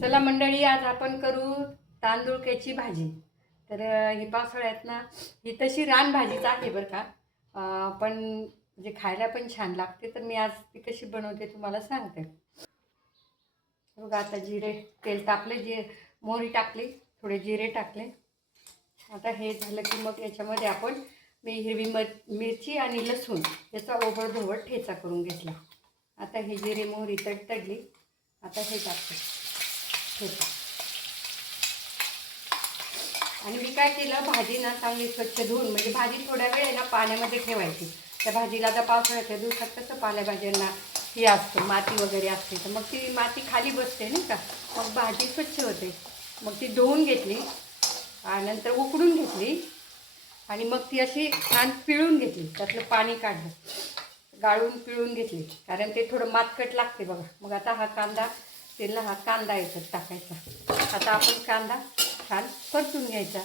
मंडळी आज आपण करू तांदूळक्याची भाजी. तर ही पावसाळ्यात ना ही तशी रानभाजीच आहे बरं का. पण जे खायला पण छान लागते तर मी आज ती कशी बनवते तुम्हाला सांगते. बघा आता जिरे तेल तापले जे मोहरी टाकली थोडे जिरे टाकले. आता हे झालं की मग याच्यामध्ये आपण मी हिरवी म मिरची आणि लसूण याचा ओबडधोबड ठेचा करून घेतला. आता ही जिरे मोहरी तडतडली. आता हे टाकते. होता आणि मी काय केलं भाजी ना चांगली स्वच्छ धुवून म्हणजे भाजी थोड्या वेळ ना पाण्यामध्ये ठेवायची. त्या भाजीला जर पावसाळ्याच्या दिवसात कसं पालेभाज्यांना हे असतं माती वगैरे असते तर मग ती माती खाली बसते नाही का? मग भाजी स्वच्छ होते. मग ती धुवून घेतली आणि नंतर उकडून घेतली आणि मग ती अशी छान पिळून घेतली त्यातलं पाणी काढलं. गाळून पिळून घेतली कारण ते थोडं मातकट लागते बघा. मग आता हा कांदा तेलला हा कांदा याच्यात टाकायचा. आता आपण कांदा छान परतून घ्यायचा.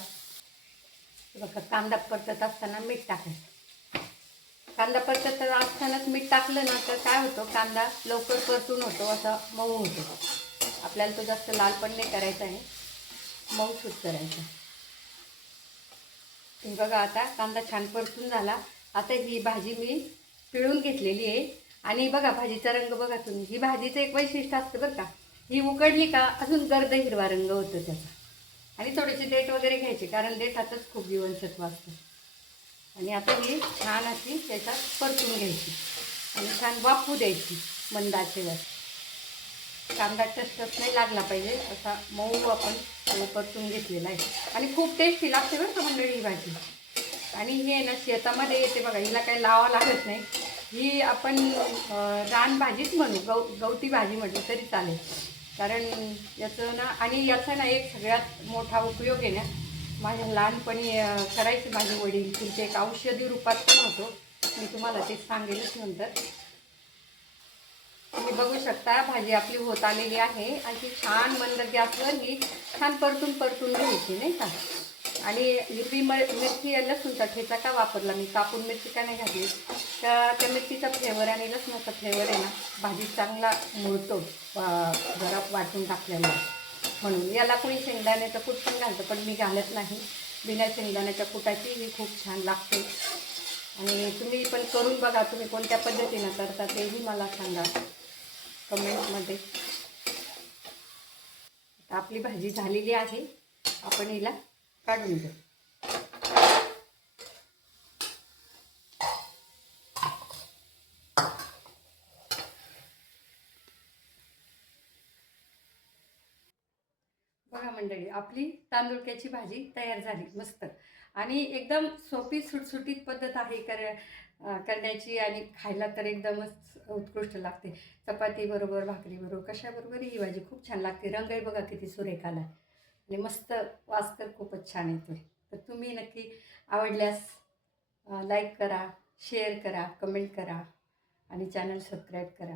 बघा कांदा परतत असताना मीठ टाकायचं. कांदा परतत असतानाच मीठ टाकलं ना तर काय होतं? कांदा लवकर परतून होतो असा मऊ होतो. आपल्याला तो जास्त लाल पण नाही करायचा आहे. मऊ सूट करायचा. बघा आता कांदा छान परतून झाला. आता ही भाजी मी पिळून घेतलेली आहे. आणि बघा भाजीचा रंग बघा तुम्ही. ही भाजीचं एक वैशिष्ट्य असतं बरं का. ही उकडली का? अजून गर्द हिरवा रंग होतो त्याचा. आणि थोडीशी देठ वगैरे घ्यायची कारण देठातच खूप जीवनसत्व असतं. आणि आता ही छान अशी त्याच्यात परतून घ्यायची. आणि छान वाफू द्यायची मंद आचेवर कांदा टसटस नाही लागला पाहिजे असा मऊ आपण परतून घेतलेला आहे. आणि खूप टेस्टी लागते बरं का मंडळी ही भाजी. आणि हे ना शेतामध्ये येते बघा हिला काही लावा लागत नाही. ही आपण रान भाजीच म्हणू गौ गवती भाजी म्हटली तरी चालेल. कारण याचं ना आणि याचा ना एक सगळ्यात मोठा उपयोग आहे ना माझ्या लहानपणी करायची माझे वडील तुमचे एक औषधी रूपात पण होतो. मी तुम्हाला ते सांगेलच नंतर. तुम्ही बघू शकता भाजी आपली होत आलेली आहे. आणि ती छान मंद गॅसवर ही छान परतून परतून घ्यायची नाही का? आणि हिरवी म मिरची आणि लसूणचा ठेचा का वापरला मी? कापून मिरची का नाही घातली? तर त्या मिरचीचा फ्लेवर आणि लसणाचा फ्लेवर आहे ना भाजी चांगला मुळतो जरा वाटून टाकल्यामुळे म्हणून याला कोणी शेंगदाण्याचं कूट पण घालतं पण मी घालत नाही. बिना शेंगदाण्याच्या कुटाची ही खूप छान लागते. आणि तुम्ही पण करून बघा तुम्ही कोणत्या पद्धतीनं करता तेही मला सांगा कमेंटमध्ये. आपली भाजी झालेली आहे. आपण हिला काढून घ्या बघा मंडळी आपली तांदुळक्याची भाजी तयार झाली मस्त. आणि एकदम सोपी सुटसुटीत पद्धत आहे कर करण्याची आणि खायला तर एकदमच उत्कृष्ट लागते. चपाती बरोबर भाकरी बरोबर ही भाजी खूप छान लागते. रंगही बघा किती सुरेखाला आणि मस्त वास तर खूपच छान येतो तर तुम्ही नक्की आवडल्यास लाईक करा शेअर करा कमेंट करा आणि चॅनल सबस्क्राईब करा.